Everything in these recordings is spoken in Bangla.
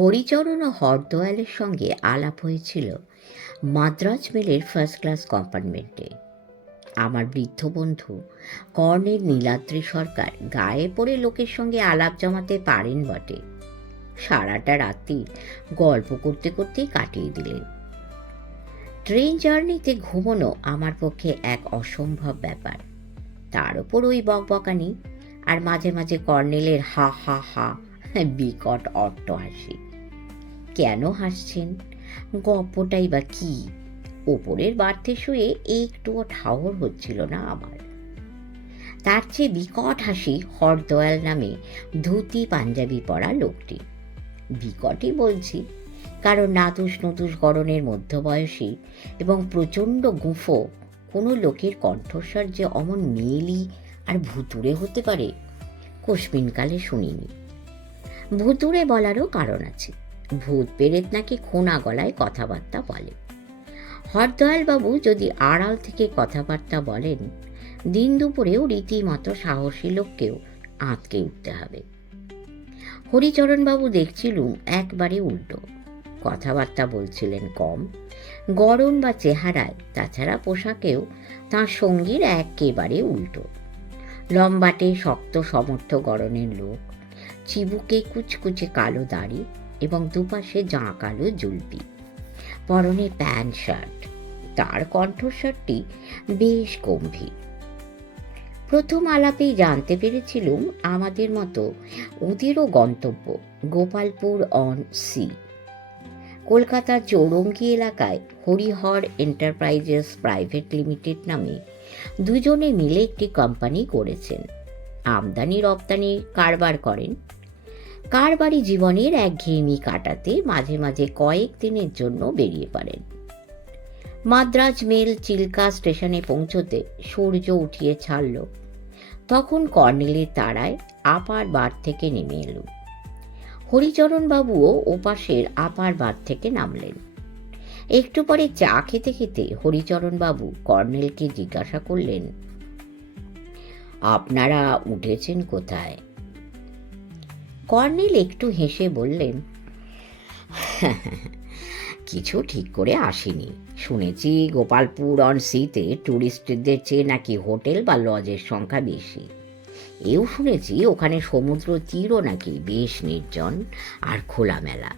হরিচরণ ও হরদয়ালের সঙ্গে আলাপ হয়েছিল মাদ্রাজ মেলের ফার্স্ট ক্লাস কম্পার্টমেন্টে। আমার বৃদ্ধ বন্ধু কর্নেল নীলাদ্রি সরকার গায়ে পড়ে লোকের সঙ্গে আলাপ জমাতে পারেন বটে। সারাটা রাত্রি গল্প করতে করতেই কাটিয়ে দিলেন। ট্রেন জার্নিতে ঘুমোনো আমার পক্ষে এক অসম্ভব ব্যাপার, তার ওপর ওই বকবকানি, আর মাঝে মাঝে কর্নেলের হা হা হা বিকট অট্ট হাসি। কেন হাসছেন, গপ্পটাই বা কি? ওপরের বার্থে শুয়ে একটুও ঠাহর হচ্ছিল না আমার। তার চেয়ে বিকট হাসি হরদয়াল নামে ধুতি পাঞ্জাবি পরা লোকটি। বিকটই বলছি, কারণ নাতুস নতুস গড়নের মধ্যবয়সী এবং প্রচণ্ড গুঁফো কোনো লোকের কণ্ঠস্বর যে অমন মেয়েলি আর ভুতুড়ে হতে পারে কোশমিনকালে শুনিনি। ভুতুড়ে বলারও কারণ আছে। ভূত পেরেত নাকি খোনা গলায় কথাবার্তা বলে। হরদয়ালবাবু যদি আড়াল থেকে কথাবার্তা বলেন, দিন দুপুরেও রীতিমতো সাহসী লোককেও আঁতকে উঠতে হবে। হরিচরণবাবু দেখছিলুম একবারে উল্টো। কথাবার্তা বলছিলেন কম, গড়ন বা চেহারায়, তাছাড়া পোশাকেও তাঁর সঙ্গীর একেবারে উল্টো। লম্বাটে শক্ত সমর্থ গড়নের লোক, চিবুকে কুচকুচে কালো দাড়ি এবং দুপাশে জাঁকালো জুলপি, পরনে প্যান্ট শার্ট। তার কণ্ঠস্বরটি বেশ গম্ভীর। প্রথম আলাপেই জানতে পেরেছিলুম আমাদের মতো ওদেরও গন্তব্য গোপালপুর অন সি। কলকাতার চৌরঙ্গি এলাকায় হরিহর এন্টারপ্রাইজেস প্রাইভেট লিমিটেড নামে দুজনে মিলে একটি কোম্পানি করেছেন। আমদানি রপ্তানি কারবার করেন। কারবারি জীবনের একঘেয়েমি কাটাতে মাঝে মাঝে কয়েক দিনের জন্য বেরিয়ে পড়েন। মাদ্রাজ মেল চিল্কা স্টেশনে পৌঁছতে সূর্য উঠিয়ে ছাড়ল। তখন কর্নেলের তাড়ায় আপার বার্থ থেকে নেমে এলুম। হরিচরণবাবুও ওপাশের আপার বার্থ থেকে নামলেন। একটু পরে চা খেতে খেতে হরিচরণবাবু কর্নেলকে জিজ্ঞাসা করলেন, আপনারা উঠেছেন কোথায়? কর্নেল একটু হেসে বললেন, কিছু ঠিক করে আসিনি। শুনেছি গোপালপুর অন সিতে ট্যুরিস্টদের চেয়ে নাকি হোটেল বা লজের সংখ্যা বেশি। এও শুনেছি ওখানে সমুদ্র তীরও নাকি বেশ নির্জন আর খোলামেলা।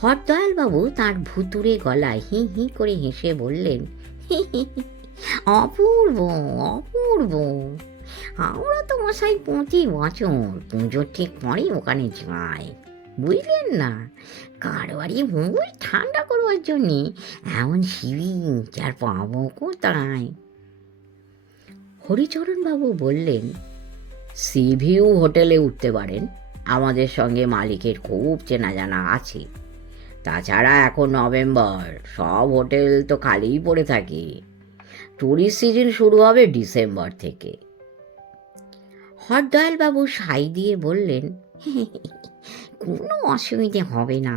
হরদয়ালবাবু তাঁর ভুতুড়ে গলায় হি হি করে হেসে বললেন, অপূর্ব অপূর্ব। আমরা তো মশাই প্রতি বছর পুজোর ঠিক পরে ওখানে যাই, বুঝলেন না? কারবারি মঙ্গল ঠান্ডা করবার জন্যে এমন শিবির আর পাবো কোথায়? হরিচরণবাবু বললেন, সি ভিউ হোটেলে উঠতে পারেন, আমাদের সঙ্গে মালিকের খুব চেনা জানা আছে। তাছাড়া এখন নভেম্বর, সব হোটেল তো খালিই পড়ে থাকে। ট্যুরিস্ট সিজন শুরু হবে ডিসেম্বর থেকে। হরদয়ালবাবু সাই দিয়ে বললেন, কোনো অসুবিধে হবে না,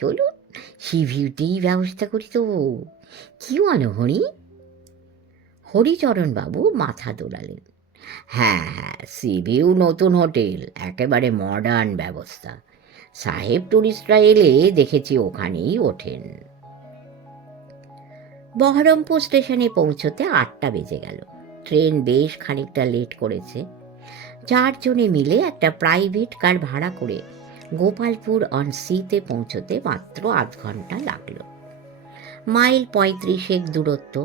চলুন সি ভিউতেই ব্যবস্থা করি তো। কি বলো হরি? হরিচরণবাবু মাথা দোলালেন। হ্যাঁ হ্যাঁ, সি ভিউ নতুন হোটেল, একেবারে মডার্ন ব্যবস্থা। সাহেব টুরিস্টরা এলে দেখেছি ওখানেই ওঠেন। বহরমপুর স্টেশনে পৌঁছতে 8টা বেজে গেল। ট্রেন বেশ খানিকটা লেট করেছে। 4 জনে মিলে একটা প্রাইভেট কার ভাড়া করে গোপালপুর অন সিতে পৌঁছতে মাত্র আধ ঘন্টা লাগলো। মাইল 35 দূরত্ব।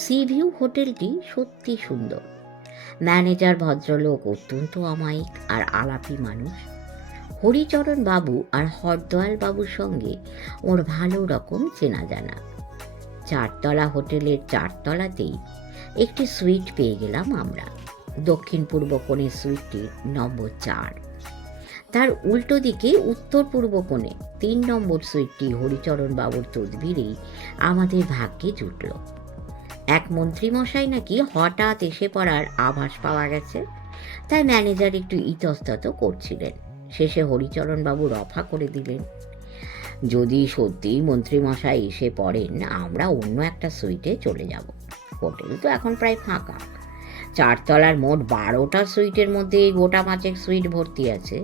সি ভিউ হোটেলটি সত্যি সুন্দর। ম্যানেজার ভদ্রলোক অত্যন্ত অমায়িক আর আলাপি মানুষ। হরিচরণ বাবু আর হরদয়াল বাবুর সঙ্গে ওর ভালো রকম চেনা জানা। 4 তলা হোটেলের 4 তলাতেই একটি সুইট পেয়ে গেলাম আমরা। দক্ষিণ পূর্ব কোণে সুইটটির নম্বর 4। তার উল্টো দিকে উত্তর পূর্ব কোণে 3 নম্বর সুইটটি হরিচরণ বাবুর তদবিরেই আমাদের ভাগ্যে জুটল। এক মন্ত্রীমশাই নাকি হঠাৎ এসে পড়ার আভাস পাওয়া গেছে, তাই ম্যানেজার একটু ইতস্তত করছিলেন। শেষে হরিচরণবাবু রফা করে দিলেন, যদি সত্যিই মন্ত্রীমশাই এসে পড়েন আমরা অন্য একটা সুইটে চলে যাব। হোটেল তো এখন প্রায় ফাঁকা। 4 তলার মোট 12টা সুইটের মধ্যে গোটা 5 সুইট ভর্তি আছে।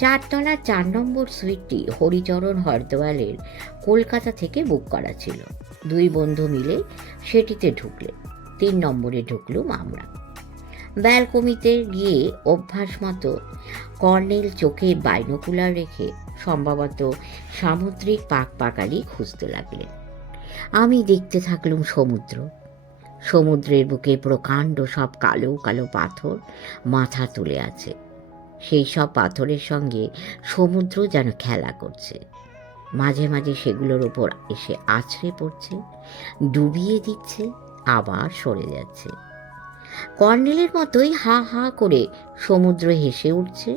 চারতলার 4 নম্বর সুইটটি হরিচরণ হরদোয়ালের কলকাতা থেকে বুক করা ছিল। 2 বন্ধু মিলে সেটিতে ঢুকলেন। 3 নম্বরে ঢুকলুম আমরা। ব্যালকনিতে গিয়ে অভ্যাস মতো কর্নেল চোখে বাইনোকুলার রেখে সম্ভবত সামুদ্রিক পাকালি খুঁজতে লাগলেন। আমি দেখতে থাকলুম সমুদ্র। সমুদ্রের বুকে প্রকাণ্ড সব কালো কালো পাথর মাথা তুলে আছে। সেই সব পাথরের সঙ্গে সমুদ্র যেন খেলা করছে। মাঝে মাঝে সেগুলোর ওপর এসে আছড়ে পড়ছে, ডুবিয়ে দিচ্ছে, আবার সরে যাচ্ছে। কর্নেলের মতোই হা হা করে সমুদ্র হেসে উঠছে,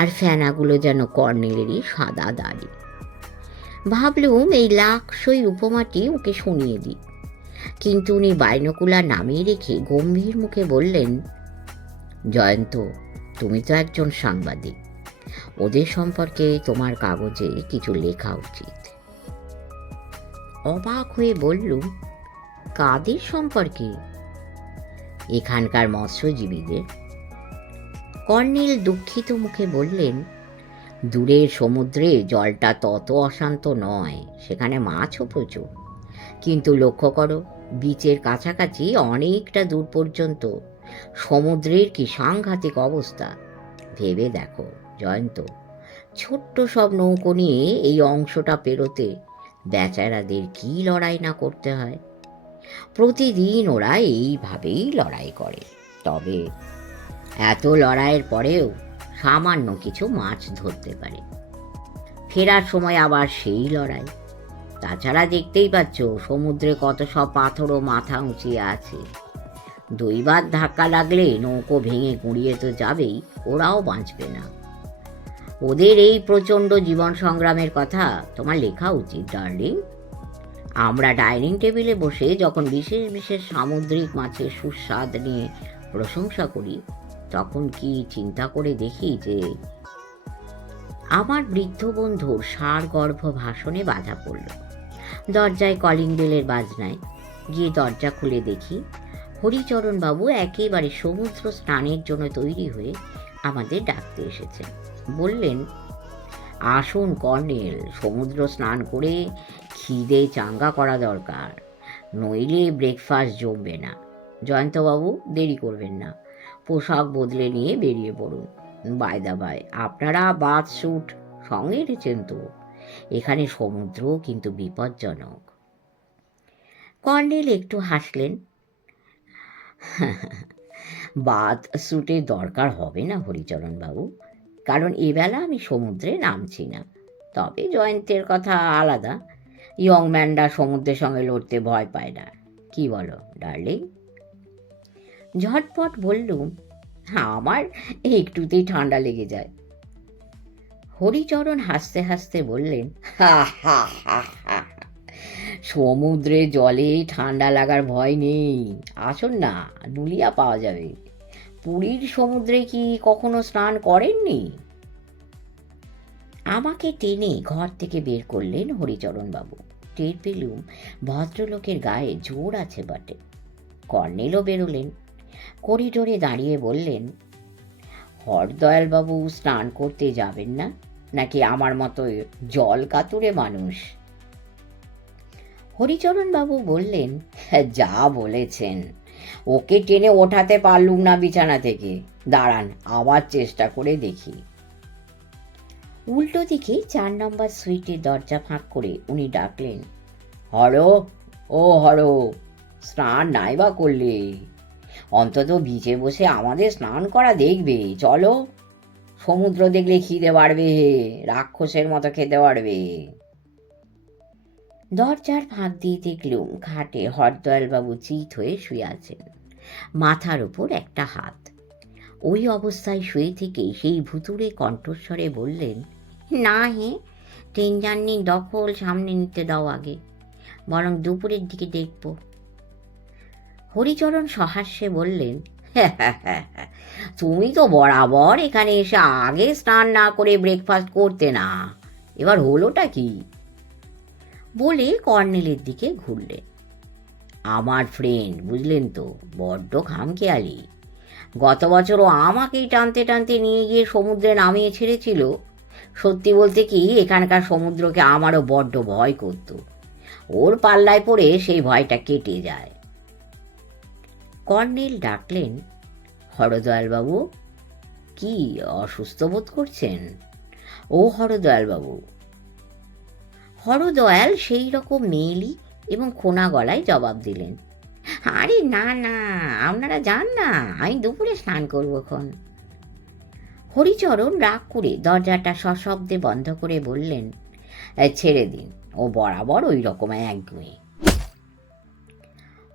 আর ফেনাগুলো যেন কর্নেলেরই সাদা দাড়ি। ভাবলুম এই লাকসই উপমাটি ওকে শুনিয়ে দিই, কিন্তু উনি বাইনোকুলার নামিয়ে রেখে গম্ভীর মুখে বললেন, জয়ন্ত, তুমি তো একজন সাংবাদিক, ওদের সম্পর্কে তোমার কাগজে কিছু লেখা উচিত। অবাক হয়ে বললুম, কাদের সম্পর্কে? এখানকার মৎস্যজীবীদের। কর্নেল দুঃখিত মুখে বললেন, দূরের সমুদ্রে জলটা তত অশান্ত নয়, সেখানে মাছও প্রচুর, কিন্তু লক্ষ্য করো বিচের কাছাকাছি অনেকটা দূর পর্যন্ত সমুদ্রের কি সাংঘাতিক অবস্থা। ভেবে দেখো জয়ন্ত, ছোট্ট সব নৌকো নিয়ে এই অংশটা পেরোতে বেচারাদের কি লড়াই না করতে হয়। প্রতিদিন ওরা এইভাবেই লড়াই করে, তবে এত লড়াইয়ের পরেও সামান্য কিছু মাছ ধরতে পারে। ফেরার সময় আবার সেই লড়াই। তাছাড়া দেখতেই পাচ্ছ সমুদ্রে কত সব পাথর ও মাথা উঁচিয়ে আছে। 2 বার ধাক্কা লাগলে নৌকো ভেঙে গুঁড়িয়ে তো যাবেই, ওরাও বাঁচবে না। ওদের এই প্রচণ্ড জীবন সংগ্রামের কথা তোমার লেখা উচিত ডার্লিং। আমরা ডাইনিং টেবিলে বসে যখন বিশেষ বিশেষ সামুদ্রিক মাছের সুস্বাদ নিয়ে প্রশংসা করি, তখন কি চিন্তা করে দেখি যে আমার বৃদ্ধ বন্ধুর সারগর্ভ ভাষণে বাধা পড়ল। দরজায় কলিং বেলের বাজনায় গিয়ে দরজা খুলে দেখি হরিচরণবাবু একেবারে সমুদ্র স্নানের জন্য তৈরি হয়ে আমাদের ডাকতে এসেছেন। বললেন, আসুন কর্নেল, সমুদ্র স্নান করে খিদে চাঙ্গা করা দরকার, নইলে ব্রেকফাস্ট জমবে না। জয়ন্তবাবু, দেরি করবেন না, পোশাক বদলে নিয়ে বেরিয়ে পড়ুন। বাই দা বাই, আপনারা বাথ স্যুট সঙ্গে এনেছেন তো? এখানে সমুদ্র কিন্তু বিপজ্জনক। কর্নেল একটু হাসলেন। বাথ স্যুটের দরকার হবে না হরিচরণবাবু, কারণ এবেলা আমি সমুদ্রে নামছি না। তবে জয়ন্তের কথা আলাদা, ইয়ং ম্যানরা সমুদ্রের সঙ্গে লড়তে ভয় পায় না। কি বলো ডার্লিং? ঝটপট বললুম, আমার একটুতেই ঠান্ডা লেগে যায়। হরিচরণ হাসতে হাসতে বললেন, হা হা হা হা, সমুদ্রে জলে ঠান্ডা লাগার ভয় নেই। আসুন না, নুলিয়া পাওয়া যাবে। পুরীর সমুদ্রে কি কখনো স্নান করেননি? আমাকে টেনে ঘর থেকে বের করলেন হরিচরণবাবু। টের পেলুম ভদ্রলোকের গায়ে জোর আছে বটে। কর্নেলও বেরোলেন। করিডোরে দাঁড়িয়ে বললেন, হরদয়ালবাবু স্নান করতে যাবেন না, নাকি আমার মতো জল কাতুরে মানুষ? হরিচরণবাবু বললেন, যা বলেছেন, ওকে টেনে ওঠাতে পারলুম না বিছানা থেকে। দাঁড়ান, আবার চেষ্টা করে দেখি। উল্টো দিকে 4 নম্বর সুইটের দরজা ফাঁক করে উনি ডাকলেন, হর, ও হর, স্নান নাই বা করলে? অন্তত বিচে বসে আমাদের স্নান করা দেখবে। চলো, সমুদ্র দেখলে খিদে বাড়বে, রাক্ষসের মতো খেতে পারবে। দরজার ফাঁক দিয়ে দেখলুম খাটে হরদয়ালবাবু চিত হয়ে শুয়ে আছেন, মাথার উপর একটা হাত। ওই অবস্থায় শুয়ে থেকেই সেই ভুতুড়ে কণ্ঠস্বরে বললেন, না হে, ট্রেন জার্নির দখল সামনে নিতে দাও আগে, বরং দুপুরের দিকে দেখব। হরিচরণ সহাস্যে বললেন, তুমি তো বরাবর এখানে এসে আগে স্নান না করে ব্রেকফাস্ট করতে না, এবার হলোটা কি? বলে কর্নেলের দিকে ঘুরলেন। আমার ফ্রেন্ড, বুঝলেন তো, বড্ড খামখেয়ালি। গত বছরও আমাকেই টানতে টানতে নিয়ে গিয়ে সমুদ্রে নামিয়ে ছেড়েছিল, সত্যি বলতে কি, এখানকার সমুদ্রকে আমারও বড্ড ভয় করত। ওর পাল্লায় পড়ে সেই ভয়টা কেটে যায়। কর্নেল ডাকলেন, হরদয়ালবাবু, কি অসুস্থ বোধ করছেন? ও হরদয়ালবাবু। হরদয়াল সেই রকম মেয়েলি এবং খোনা গলায় জবাব দিলেন, আরে না না, আপনারা যান না, আমি দুপুরে স্নান করবো খন। হরিচরণ রাগ করে দরজাটা সশব্দে বন্ধ করে বললেন, ছেড়ে দিন, ও বরাবর ওই রকম একগুঁয়ে।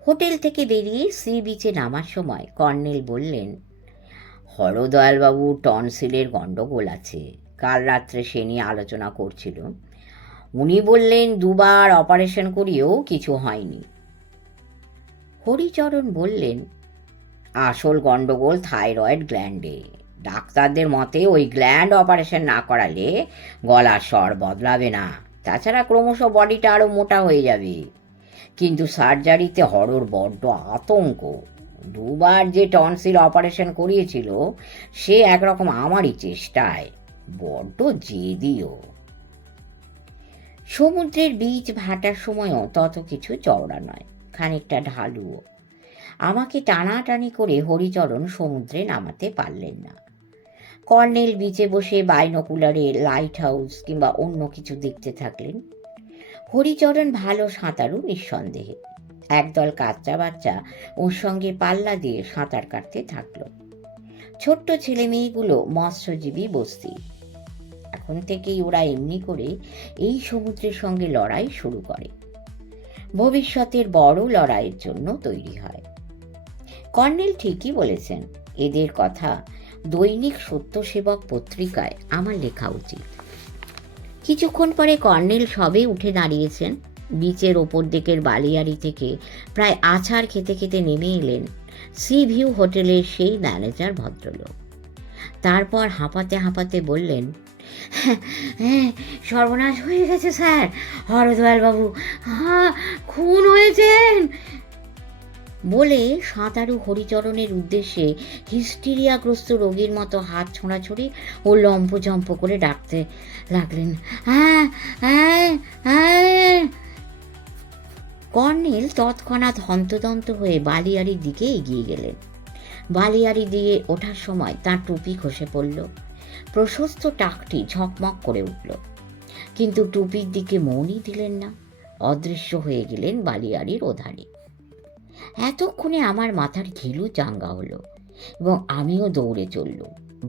হোটেল থেকে বেরিয়ে সি বিচে নামার সময় কর্নেল বললেন, হরদয়ালবাবু টনসিলের গণ্ডগোল আছে, কাল রাত্রে সে নিয়ে আলোচনা করছিল। উনি বললেন 2বার অপারেশন করিয়েও কিছু হয়নি। হরিচরণ বললেন, আসল গণ্ডগোল থাইরয়েড গ্ল্যান্ডে। ডাক্তারদের মতে ওই গ্ল্যান্ড অপারেশন না করালে গলার স্বর বদলাবে না, তাছাড়া ক্রমশ বডিটা আরও মোটা হয়ে যাবে। কিন্তু সার্জারিতে হরর বড্ড আতঙ্ক। 2বার যে টনসিল অপারেশন করিয়েছিল সে একরকম আমারই চেষ্টায়, বড্ড জেদিও। সমুদ্রের বীচ ভাটার সময়ও তত কিছু চওড়া নয়, খানিকটা ঢালুও। আমাকে টানাটানি করে হরিচরণ সমুদ্রে নামাতে পারলেন না। কর্নেল বিচে বসে বাইনোকুলারে লাইট হাউস কিংবা অন্য কিছু দেখতে থাকলেন। হরিচরণ ভালো সাঁতারু নিঃসন্দেহে। একদল কাচ্চা বাচ্চা ওর সঙ্গে পাল্লা দিয়ে সাঁতার কাটতে থাকলো। ছোট্ট ছেলে মেয়েগুলো মৎস্যজীবী বস্তি। এখন থেকেই ওরা এমনি করে এই সমুদ্রের সঙ্গে লড়াই শুরু করে, ভবিষ্যতের বড় লড়াইয়ের জন্য তৈরি হয়। কর্নেল ঠিকই বলেছেন, এদের কথা দৈনিক সত্যসেবক পত্রিকায় আমার লেখা উচিত। কিছুক্ষণ পরে কর্নেল সবে উঠে দাঁড়িয়েছেন। বিচের ওপর দিকের বালিয়াড়ি থেকে প্রায় আছাড় খেতে খেতে নেমে এলেন সি ভিউ হোটেলের সেই ম্যানেজার ভদ্রলোক। তারপর হাঁপাতে হাঁপাতে বললেন, হ্যাঁ, সর্বনাশ হয়ে গেছে স্যার, হরদয়ালবাবু খুন হয়েছেন। বলে সাঁতারু হরিচরণের উদ্দেশ্যে হিস্টিরিয়াগ্রস্ত রোগীর মতো হাত ছোঁড়াছুড়ি ও লম্পজম্প করে ডাকতে লাগলেন, হ্যাঁ হ্যাঁ হ্যাঁ। কর্নেল তৎক্ষণাৎ হন্তদন্ত হয়ে বালিয়াড়ির দিকে এগিয়ে গেলেন। বালিয়াড়ি দিয়ে ওঠার সময় তাঁর টুপি খসে পড়ল। প্রশস্ত টাকটি ঝকমক করে উঠল, কিন্তু টুপির দিকে মনই দিলেন না। অদৃশ্য হয়ে গেলেন বালিয়াড়ির ওধারে। এতক্ষণে আমার মাথার ঘিলু চাঙ্গা হলো এবং আমিও দৌড়ে চলল।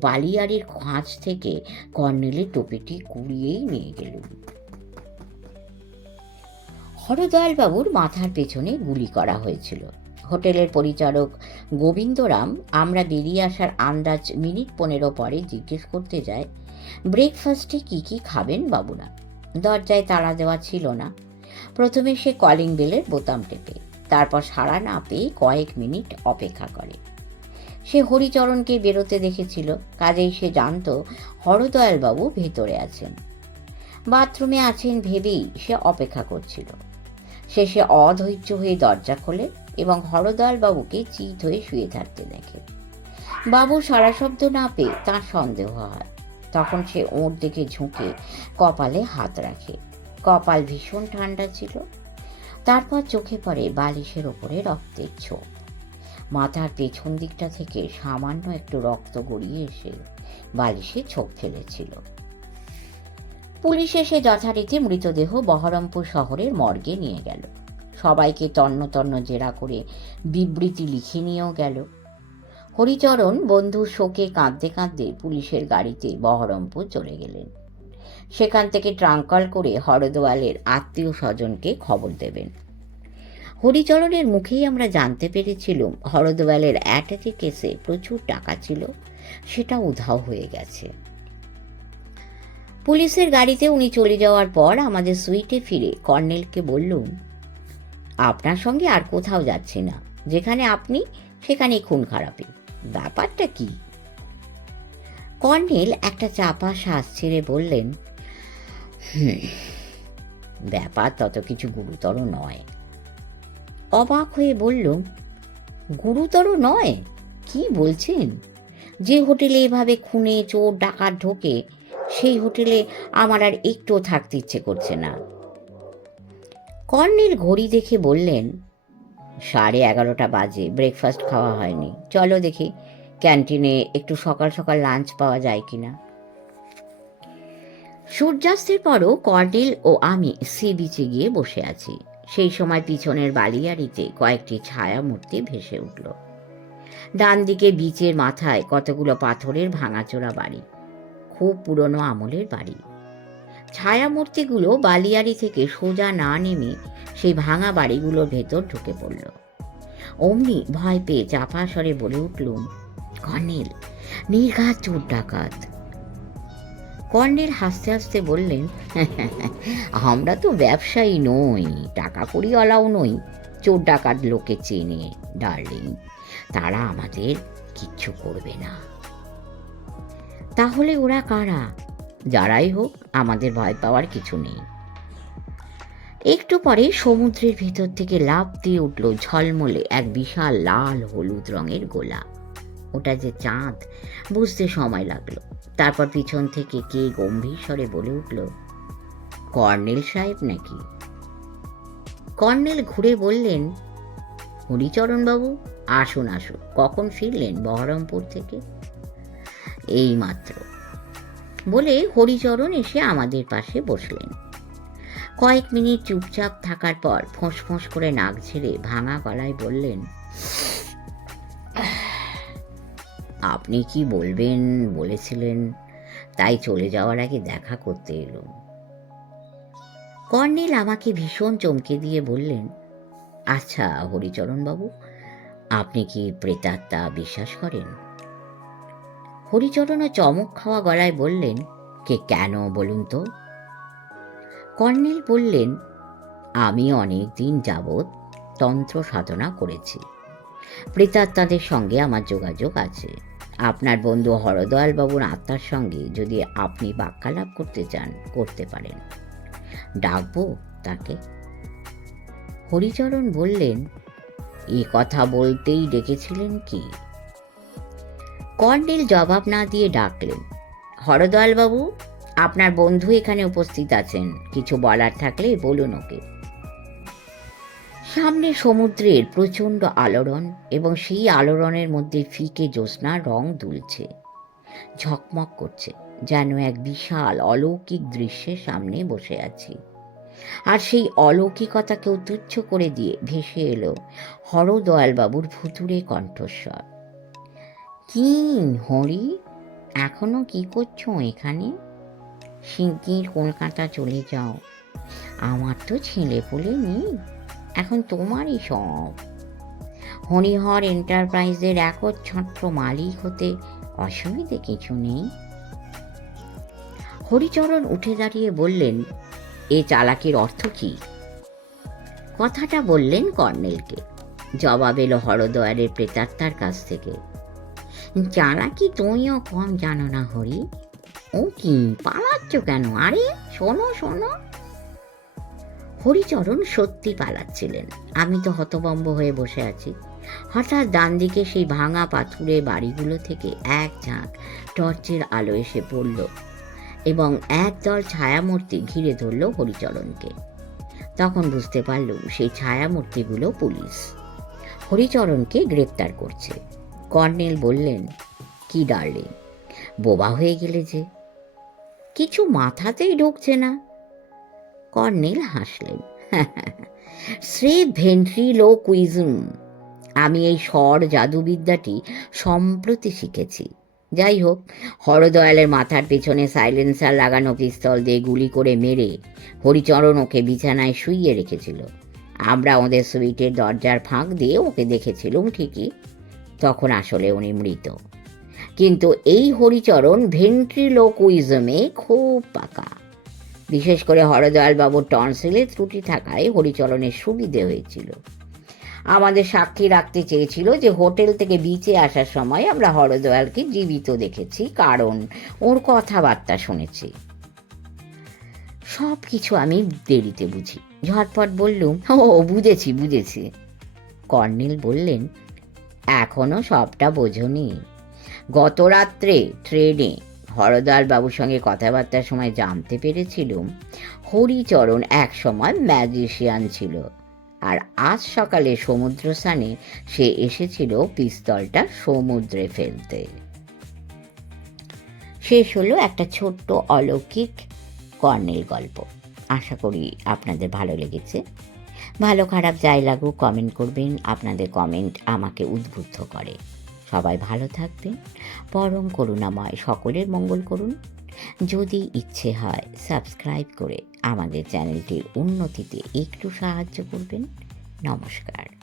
বালিয়াড়ির খাঁজ থেকে কর্নেলের টুপিটি কুড়িয়েই নিয়ে গেলুম। হরদয়ালবাবুর মাথার পেছনে গুলি করা হয়েছিল। হোটেলের পরিচারক গোবিন্দরাম আমরা বেরিয়ে আসার আন্দাজ মিনিট 15 পরে জিজ্ঞেস করতে যায়, ব্রেকফাস্টে কি কি খাবেন বাবুরা? দরজায় তালা দেওয়া ছিল না। প্রথমে সে কলিং বেলের বোতাম টেপে, তারপর সাড়া না পেয়ে কয়েক মিনিট অপেক্ষা করে। সে হরিচরণকে বেরোতে দেখেছিল, কাজেই সে জানত হরদয়ালবাবু ভেতরে আছেন। বাথরুমে আছেন ভেবেই সে অপেক্ষা করছিল। শেষে অধৈর্য হয়ে দরজা খোলে এবং হরদয়ালবাবুকে চিত হয়ে শুয়ে থাকতে দেখে। বাবু সারা শব্দ না পেয়ে তাঁর সন্দেহ হয়। তখন সে ওর দিকে ঝুঁকে কপালে হাত রাখে। কপাল ভীষণ ঠান্ডা ছিল। তারপর চোখে পড়ে বালিশের ওপরে রক্তের ছোপ। মাথার পেছন দিকটা থেকে সামান্য একটু রক্ত গড়িয়ে এসে বালিশে ছোপ ফেলেছিল। পুলিশ এসে যথারীতি মৃতদেহ বহরমপুর শহরের মর্গে নিয়ে গেল। সবাইকে তন্ন তন্ন জেরা করে বিবৃতি লিখে নিয়েও গেল। হরিচরণ বন্ধুর শোকে কাঁদতে কাঁদতে পুলিশের গাড়িতে বহরমপুর চলে গেলেন। সেখান থেকে ট্রাঙ্কল করে হরদয়ালের আত্মীয় স্বজনকে খবর দেবেন। হরিচরণের মুখেই আমরা জানতে পেরেছিলাম হরদয়ালের অ্যাটাচি কেসে প্রচুর টাকা ছিল, সেটা উধাও হয়ে গেছে। পুলিশের গাড়িতে উনি চলে যাওয়ার পর আমাদের সুইটে ফিরে কর্নেলকে বললুম, আপনার সঙ্গে আর কোথাও যাচ্ছি না, যেখানে আপনি সেখানেই খুন খারাপি। ব্যাপারটা কি? কর্নেল একটা চাপা শ্বাস ছেড়ে বললেন, ব্যাপার তত কিছু গুরুতর নয়। অবাক হয়ে বললুম, গুরুতর নয়? কি বলছেন? যে হোটেলে এভাবে খুনে চোর ডাকাত ঢোকে সেই হোটেলে আমার আর একটুও থাকতে ইচ্ছে করছে না। কর্নেল ঘড়ি দেখে বললেন, 11:30 বাজে, ব্রেকফাস্ট খাওয়া হয়নি, চলো দেখি ক্যান্টিনে একটু সকাল সকাল লাঞ্চ পাওয়া যায় কিনা। সূর্যাস্তের পরও কর্নেল ও আমি সি বিচে গিয়ে বসে আছি। সেই সময় পিছনের বালিয়াড়িতে কয়েকটি ছায়ামূর্তি ভেসে উঠল। ডান দিকে বিচের মাথায় কতগুলো পাথরের ভাঙাচোরা বাড়ি, খুব পুরনো আমলের বাড়ি। ছায়ামূর্তিগুলো বালিয়াড়ি থেকে সোজা না নেমে সেই ভাঙা বাড়িগুলোর ভেতর ঢুকে পড়ল। অমনি ভয় পেয়ে চাপা স্বরে বলে উঠলুম, কর্নেল, নির্ঘাত চোর ডাকাত। কর্নেল হাসতে হাসতে বললেন, আমরা তো ব্যবসায়ী নই, টাকা কড়িওয়ালাও নই, চোর ডাকাত লোকে চেনে ডার্লিং, তারা আমাদের কিচ্ছু করবে না। তাহলে ওরা কারা? যারাই হোক, আমাদের ভয় পাওয়ার কিছু নেই। একটু পরে সমুদ্রের ভিতর থেকে লাফ দিয়ে উঠল ঝলমলে এক বিশাল লাল হলুদ রঙের গোলা। ওটা যে চাঁদ বুঝতে সময় লাগলো। তারপর পিছন থেকে কে গম্ভীর স্বরে বলে উঠল, কর্নেল সাহেব নাকি? কর্নেল ঘুরে বললেন, হরিচরণ বাবু, আসুন আসুন, কখন ফিরলেন বহরমপুর থেকে? এই মাত্র, বলে হরিচরণ এসে আমাদের পাশে বসলেন। কয়েক মিনিট চুপচাপ থাকার পর ফোঁস ফোঁস করে নাক ঝেড়ে ভাঙা গলায় বললেন, আপনি কি বলবেন বলেছিলেন, তাই চলে যাওয়ার আগে দেখা করতে এলো। কর্নেল আমাকে ভীষণ চমকে দিয়ে বললেন, আচ্ছা হরিচরণ বাবু, আপনি কি প্রেতাত্মা বিশ্বাস করেন? হরিচরণও চমক খাওয়া গলায় বললেন, কেন বলুন তো? কর্নেল বললেন, আমি অনেক দিন যাবৎ তন্ত্র সাধনা করেছি, প্রেতাত্মাদের সঙ্গে আমার যোগাযোগ আছে। আপনার বন্ধু হরদয়াল বাবুর আত্মার সঙ্গে যদি আপনি বাক্যালাপ করতে চান, করতে পারেন। ডাকবো তাকে? হরিচরণ বললেন, এ কথা বলতেই ডেকেছিলেন কি? কর্নেল জবাব না দিয়ে ডাকলেন, হরদয়াল বাবু, আপনার বন্ধু এখানে উপস্থিত আছেন, কিছু বলার থাকলে বলুন ওকে। সামনে সমুদ্রের প্রচণ্ড আলোড়ন এবং সেই আলোড়নের মধ্যে ফিকে জ্যোৎস্না রং দুলছে, ঝকমক করছে, যেন এক বিশাল অলৌকিক দৃশ্যের সামনে বসে আছি। আর সেই অলৌকিকতাকেও তুচ্ছ করে দিয়ে ভেসে এলো হরদয়ালবাবুর ভুতুড়ে কণ্ঠস্বর, কি হরি, এখনো কি করছো এখানে? শিগগির কলকাতা চলে যাও, আমার তো ছেলে পুলে নেই, এখন তোমারই সব। হরিহর এন্টারপ্রাইজের একচ্ছত্র মালিক হতে অসুবিধে কিছু নেই। হরিচরণ উঠে দাঁড়িয়ে বললেন, এ চালাকির অর্থ কি? কথাটা বললেন কর্নেলকে। জবাব এলো হরদয়ালের প্রেতাত্মার কাছ থেকে, চালাকি তুমিও কম জানো না হরি। ও কি, পালাচ্ছ কেন? আরে শোনো শোনো। হরিচরণ সত্যি পালাচ্ছিলেন, আমি তো হতভম্ব হয়ে বসে আছি। হঠাৎ ডান দিকে সেই ভাঙা পাথুরে বাড়িগুলো থেকে এক ঝাঁক টর্চের আলো এসে পড়ল এবং একদল ছায়ামূর্তি ঘিরে ধরল হরিচরণকে। তখন বুঝতে পারলুম সেই ছায়ামূর্তিগুলো পুলিশ, হরিচরণকে গ্রেপ্তার করছে। কর্নেল বললেন, কি ডার্লিং, বোবা হয়ে গেলে যে, কিছু মাথাতেই ঢুকছে না। কর্নেল হাসলেন, স্রেফ ভেন্ট্রিলোকুইজম। আমি এই স্বর জাদুবিদ্যাটি সম্প্রতি শিখেছি। যাই হোক, হরদয়ালের মাথার পেছনে সাইলেন্সার লাগানো পিস্তল দিয়ে গুলি করে মেরে হরিচরণ ওকে বিছানায় শুইয়ে রেখেছিল। আমরা ওদের সুইটের দরজার ফাঁক দিয়ে ওকে দেখেছিলুম ঠিকই, তখন আসলে উনি মৃত। কিন্তু এই হরিচরণ ভেন্ট্রিলোকুইজমে খুব পাকা। বিশেষ করে হরদয়ালবাবুর টনসিলে ত্রুটি থাকায় হরিচরণের সুবিধে হয়েছিল। আমাদের সাক্ষী রাখতে চেয়েছিল যে হোটেল থেকে বিচে আসার সময় আমরা হরদয়ালকে জীবিত দেখেছি, কারণ ওর কথাবার্তা শুনেছি। সব কিছু আমি দেরিতে বুঝি। ঝটপট বললুম, ও বুঝেছি বুঝেছি। কর্নেল বললেন, এখনো সবটা বোঝনি। গত রাত্রে ট্রেনে হরদয়াল বাবুর সঙ্গে কথাবার্তার সময় জানতে পেরেছিলুম হরিচরণ এক সময় ম্যাজিশিয়ান ছিল, আর আজ সকালে সমুদ্র স্নানে সে এসেছিল পিস্তলটা সমুদ্রে ফেলতে। শেষ হলো একটা ছোট্ট অলৌকিক কর্নেল গল্প। আশা করি আপনাদের ভালো লেগেছে। ভালো খারাপ যাই লাগুক কমেন্ট করবেন, আপনাদের কমেন্ট আমাকে উদ্বুদ্ধ করে। সবাই ভালো থাকবেন, পরম করুণাময় সকলের মঙ্গল করুন। যদি ইচ্ছে হয় সাবস্ক্রাইব করে আমাদের চ্যানেলটির উন্নতিতে একটু সাহায্য করবেন। নমস্কার।